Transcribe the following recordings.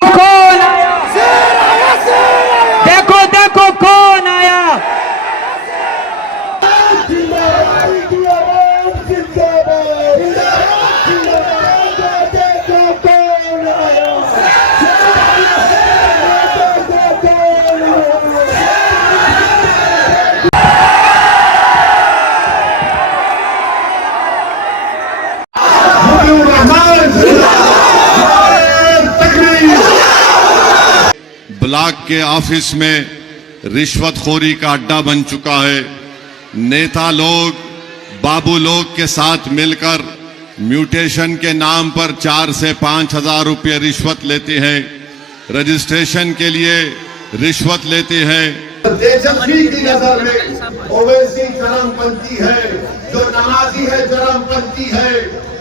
कौन आया? देखो देखो कौन आया? ब्लॉक के ऑफिस में रिश्वतखोरी का अड्डा बन चुका है। नेता लोग बाबू लोग के साथ मिलकर म्यूटेशन के नाम पर 4 से 5 हजार रुपये रिश्वत लेते हैं। रजिस्ट्रेशन के लिए रिश्वत लेते हैं। तेजस्वी की नजर में ओवैसी चरमपंथी है, जो नमाजी है चरमपंथी है,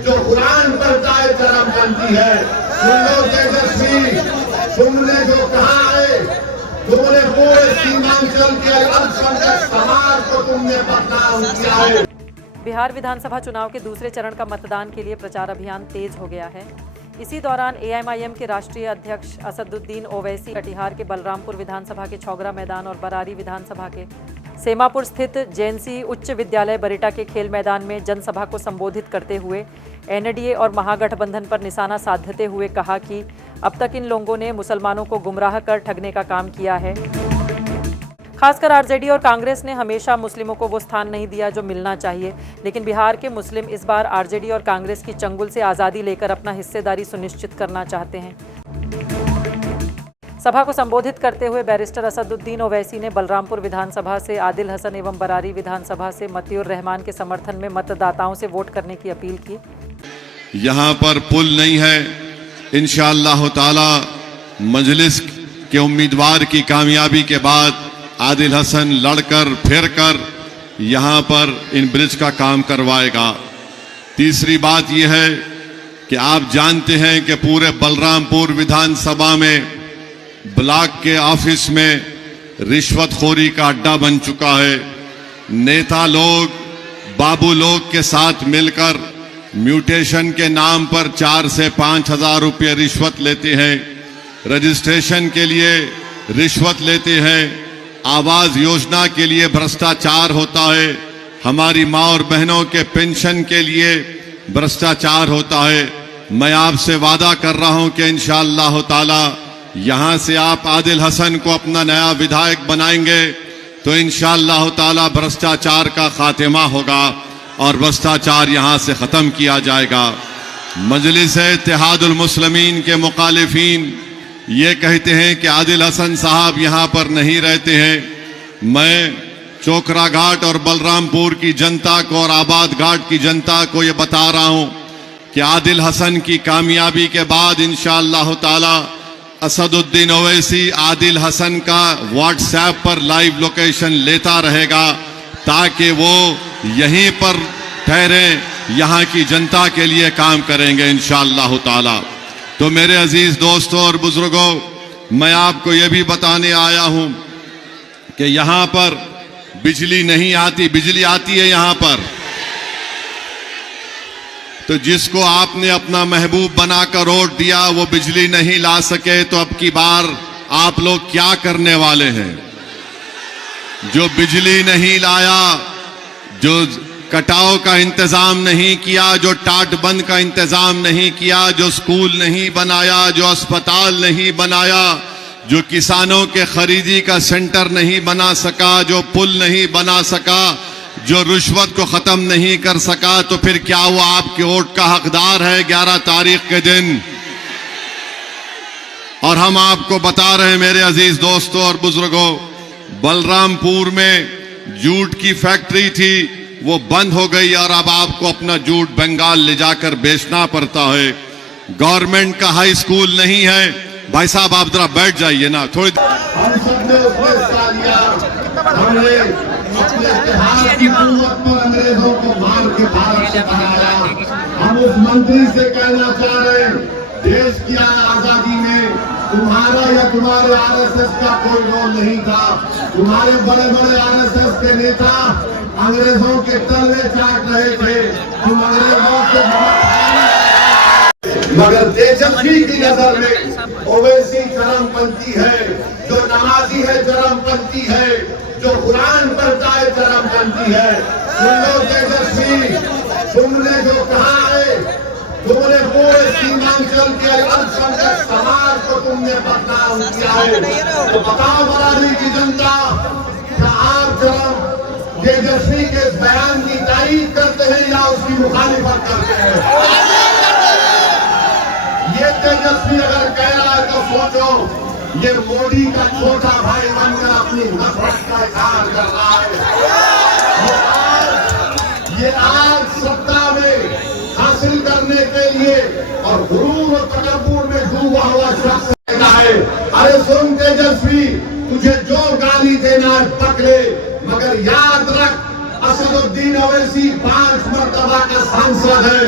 जो कुरान पढ़ता है चरमपंथी है। सुन लो तेजस्वी, तुमने जो कहा है, तुमने पूरे सीमांचल के अल्पसंख्यक समाज को तुमने बदनाम किया है। बिहार विधानसभा चुनाव के दूसरे चरण का मतदान के लिए प्रचार अभियान तेज हो गया है। इसी दौरान एआईएमआईएम के राष्ट्रीय अध्यक्ष असदुद्दीन ओवैसी कटिहार के बलरामपुर विधानसभा के छौगरा मैदान और बरारी विधानसभा के सेमापुर स्थित जैनसी उच्च विद्यालय बरिटा के खेल मैदान में जनसभा को संबोधित करते हुए एनडीए और महागठबंधन पर निशाना साधते हुए कहा कि अब तक इन लोगों ने मुसलमानों को गुमराह कर ठगने का काम किया है। खासकर आरजेडी और कांग्रेस ने हमेशा मुस्लिमों को वो स्थान नहीं दिया जो मिलना चाहिए, लेकिन बिहार के मुस्लिम इस बार आरजेडी और कांग्रेस की चंगुल से आज़ादी लेकर अपना हिस्सेदारी सुनिश्चित करना चाहते हैं। सभा को संबोधित करते हुए बैरिस्टर असदुद्दीन ओवैसी ने बलरामपुर विधानसभा से आदिल हसन एवं बरारी विधानसभा से मतियुर रहमान के समर्थन में मतदाताओं से वोट करने की अपील की। यहाँ पर पुल नहीं है। इंशाअल्लाह ताला मजलिस के उम्मीदवार की कामयाबी के बाद आदिल हसन लड़कर फिर कर यहाँ पर इन ब्रिज का काम करवाएगा। तीसरी बात यह है कि आप जानते हैं कि पूरे बलरामपुर विधानसभा में ब्लॉक के ऑफिस में रिश्वतखोरी का अड्डा बन चुका है। नेता लोग बाबू लोग के साथ मिलकर म्यूटेशन के नाम पर 4 से 5 हजार रुपये रिश्वत लेते हैं। रजिस्ट्रेशन के लिए रिश्वत लेते हैं। आवास योजना के लिए भ्रष्टाचार होता है। हमारी माँ और बहनों के पेंशन के लिए भ्रष्टाचार होता है। मैं आपसे वादा कर रहा हूं कि इंशाअल्लाह ताला यहां से आप आदिल हसन को अपना नया विधायक बनाएंगे तो इंशाअल्लाह ताला भ्रष्टाचार का खात्मा होगा और भ्रष्टाचार यहां से खत्म किया जाएगा। मजलिस इत्तेहादुल मुस्लिमीन के मुखालिफिन ये कहते हैं कि आदिल हसन साहब यहाँ पर नहीं रहते हैं। मैं चोकरा घाट और बलरामपुर की जनता को और आबाद घाट की जनता को ये बता रहा हूँ कि आदिल हसन की कामयाबी के बाद इंशाअल्लाह ताला असदुद्दीन ओवैसी आदिल हसन का व्हाट्सएप पर लाइव लोकेशन लेता रहेगा ताकि वो यहीं पर ठहरे, यहाँ की जनता के लिए काम करेंगे इंशाअल्लाह ताला। तो मेरे अजीज दोस्तों और बुजुर्गों, मैं आपको यह भी बताने आया हूं कि यहां पर बिजली नहीं आती। बिजली आती है यहां पर, तो जिसको आपने अपना महबूब बनाकर वोट दिया वो बिजली नहीं ला सके, तो अब की बार आप लोग क्या करने वाले हैं? जो बिजली नहीं लाया, जो कटाव का इंतजाम नहीं किया, जो टाट बंद का इंतजाम नहीं किया, जो स्कूल नहीं बनाया, जो अस्पताल नहीं बनाया, जो किसानों के खरीदी का सेंटर नहीं बना सका, जो पुल नहीं बना सका, जो रिश्वत को खत्म नहीं कर सका, तो फिर क्या वो आपके वोट का हकदार है 11 तारीख के दिन? और हम आपको बता रहे हैं मेरे अजीज दोस्तों और बुजुर्गों, बलरामपुर में जूट की फैक्ट्री थी, वो बंद हो गई और अब आपको अपना जूट बंगाल ले जाकर बेचना पड़ता है। गवर्नमेंट का हाई स्कूल नहीं है। भाई साहब आप जरा बैठ जाइए ना थोड़ी। हम सबने उसमें हिस्सा लिया। हमने अपने इतिहास की कुव्वत पर अंग्रेजों को मार के भारत से बनाया। हम उस मंत्री से कहना चाह रहे हैं, देश की आजादी में तुम्हारा या तुम्हारे आरएसएस का कोई रोल नहीं था। तुम्हारे बड़े बड़े आरएसएस के नेता अंग्रेजों के तलवे चाट रहे थे। तुम अंग्रेजों से मगर तेजस्वी की नजर में ओवैसी चरमपंथी है, जो नमाजी है चरमपंथी है, जो कुरान पढ़ता है चरमपंथी है। सुन लो तेजस्वी, तुमने जो कहा है, तुमने पूरे सीमांचल के अल्पसंख्यक समाज को तुमने बदनाम किया है। तो बताओ बरादरी की जनता, क्या आप चरम तेजस्वी के बयान की तारीफ करते हैं या उसकी मुखालिफत करते हैं? ये तेजस्वी अगर कह रहा है तो सोचो, ये मोदी का छोटा भाई बनकर अपनी नफरत का इजहार कर रहा है। ये आज सत्ता में हासिल करने के लिए और गुरूर और तकब्बुर में डूबा हुआ शख्स है। अरे सुन तेजस्वी, तुझे जो गाली देना है पक ले, मगर याद रख, असदुद्दीन ओवैसी 5 मरतबा का सांसद है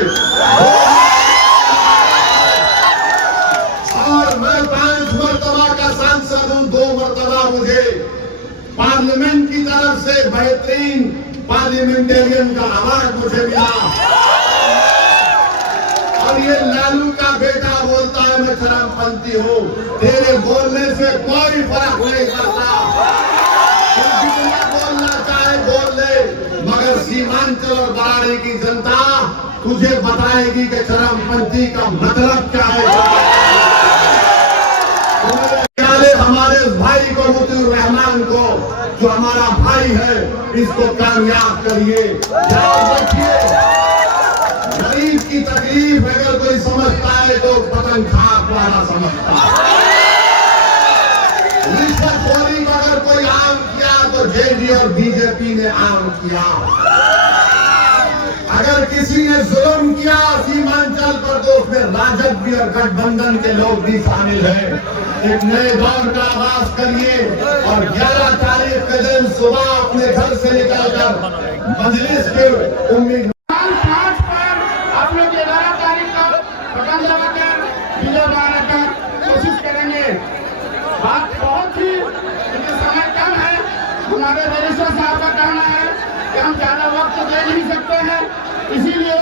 और मैं 5 मरतबा का सांसद हूं। 2 मरतबा मुझे पार्लियामेंट की तरफ से बेहतरीन पार्लियामेंटेरियन का अवार्ड मुझे मिला। और ये लालू का बेटा बोलता है मैं चरमपंथी हूँ। तेरे बोलने से कोई फर्क नहीं पड़ता, जितना बोलना चाहे बोल ले, मगर सीमांचल और बराड़ी की जनता तुझे बताएगी कि चरमपंथी का मतलब क्या है। हमारे भाई को, मुतीउर रहमान को, जो हमारा भाई है, इसको कामयाब करिए। याद रखिए, गरीब की तकलीफ अगर कोई समझता है तो पतंग खाप वाला समझता है। रिश्वतखोरी को अगर कोई आम किया तो जेडी और बीजेपी ने आम किया। अगर किसी ने जुल्म किया सीमांचल पर तो उसमें राजद भी और गठबंधन के लोग भी शामिल हैं। एक नए दौर का आगाज करिए और 11 तारीख के दिन सुबह अपने घर से निकलकर मजलिस के उम्मीद आप लोग 11 तारीख का पतंग लगाकर विजय बनाने का कोशिश करेंगे। बात बहुत ही, क्योंकि समय कम है, हमारे रजिस्टर साहब का कहना है कि हम ज्यादा वक्त दे नहीं सकते हैं, इसीलिए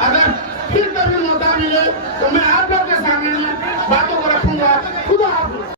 अगर फिर कभी मौका मिले तो मैं आप लोग के सामने बातों को रखूंगा। खुदा हाफिज।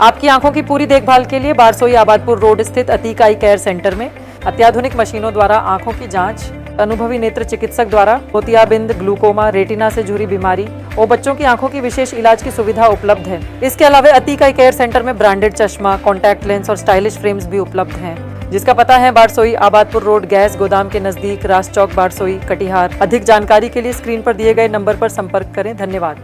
आपकी आंखों की पूरी देखभाल के लिए बारसोई आबादपुर रोड स्थित अतीक आई केयर सेंटर में अत्याधुनिक मशीनों द्वारा आंखों की जांच, अनुभवी नेत्र चिकित्सक द्वारा मोतियाबिंद, ग्लूकोमा, रेटिना से जुड़ी बीमारी और बच्चों की आंखों की विशेष इलाज की सुविधा उपलब्ध है। इसके अलावा अतीक आई केयर सेंटर में ब्रांडेड चश्मा, कॉन्टैक्ट लेंस और स्टाइलिश फ्रेम्स भी उपलब्ध हैं, जिसका पता है बारसोई आबादपुर रोड, गैस गोदाम के नजदीक, रास चौक, बारसोई, कटिहार। अधिक जानकारी के लिए स्क्रीन पर दिए गए नंबर पर संपर्क करें। धन्यवाद।